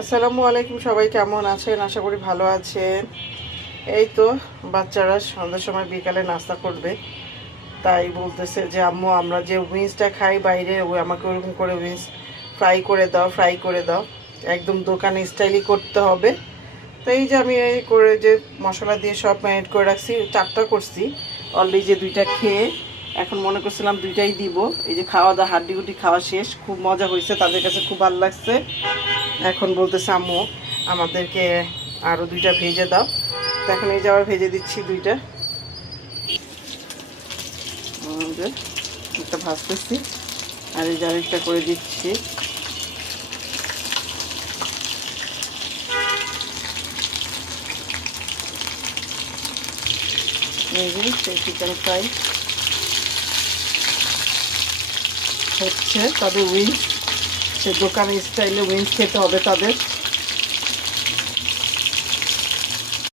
আসসালামু আলাইকুম, সবাই কেমন আছেন? আশা করি ভালো আছেন। এই তো বাচ্চারা সন্ধ্যার সময় বিকালে নাস্তা করবে, তাই বলতেছে যে আম্মু আমরা যে উইংসটা খাই বাইরে ওই আমাকে ওরকম করে উইংস ফ্রাই করে দাও, একদম দোকানে স্টাইলই করতে হবে। তো এই যে আমি এই করে যে মশলা দিয়ে সব ম্যারিনেট করে রাখছি, 4টা করছি অলরেডি, যে 2টা খেয়ে এখন মনে করছিলাম 2টাই দিব। এই যে খাওয়া দাওয়া হাড্ডি গুটি খাওয়া শেষ, খুব মজা হয়েছে, তাদের কাছে খুব ভালো লাগছে। এখন বলতেছে আম্মু আমাদেরকে আরও 2টা ভেজে দাও। তো এখন এই যে আবার ভেজে দিচ্ছি 2টা, যে একটা ভাজতেছি আর এই যে আরেকটা করে দিচ্ছি। এই যে সেই চিকেন ফ্রাই হচ্ছে, তাদের উইংস, সে দোকানের স্টাইলে উইংস খেতে হবে তাদের।